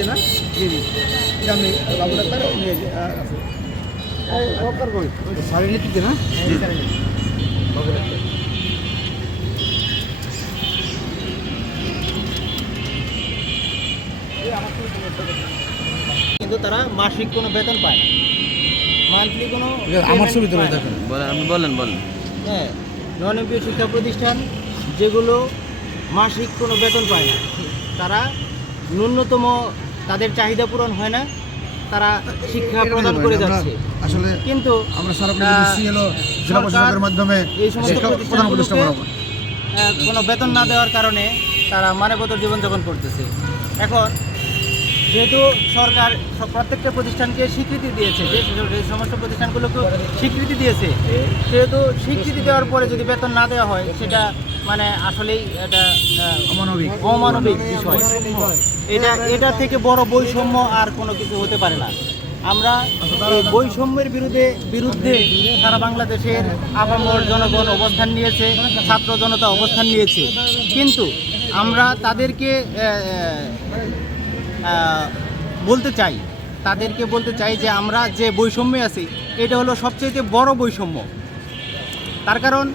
এটা আমি বাবু ডাক্তার নিয়ে সাড়ে না? বাবু ডাক্তার কিন্তু তারা মাসিক কোনো বেতন পায় না। মান্থলি কোনো আমার না। দেখেন আপনি বলেন বলেন। হ্যাঁ নন এমপিও শিক্ষা প্রতিষ্ঠান যেগুলো মাসিক কোনো বেতন পায় না তারা ন্যূনতম তাদের চাহিদা পূরণ হয় না তারা শিক্ষা প্রদান করে যাচ্ছে। আসলে কিন্তু আমরা সারা জেলা মাধ্যমে এই সমস্ত প্রধান প্রতিষ্ঠানগুলোকে কোনো বেতন না দেওয়ার কারণে তারা মানবতর জীবনযাপন করতেছে। এখন যেহেতু সরকার প্রত্যেকটা প্রতিষ্ঠানকে স্বীকৃতি দিয়েছে যে সমস্ত প্রতিষ্ঠানগুলোকে স্বীকৃতি দিয়েছে সেহেতু স্বীকৃতি দেওয়ার পরে যদি বেতন না দেওয়া হয় সেটা মানে আসলেই এটা অমানবিক। অমানবিক বিষয়। এটা এটা থেকে বড় বৈষম্য আর কোনো কিছু হতে পারে না। আমরা বৈষম্যের বিরুদ্ধে বিরুদ্ধে সারা বাংলাদেশের আপামর জনগণ অবস্থান নিয়েছে ছাত্র জনতা অবস্থান নিয়েছে। কিন্তু আমরা তাদেরকে বলতে চাই, তাদেরকে বলতে চাই যে আমরা যে বৈষম্যে আছি, এটা হলো সবচেয়ে বড় বৈষম্য। তার কারণ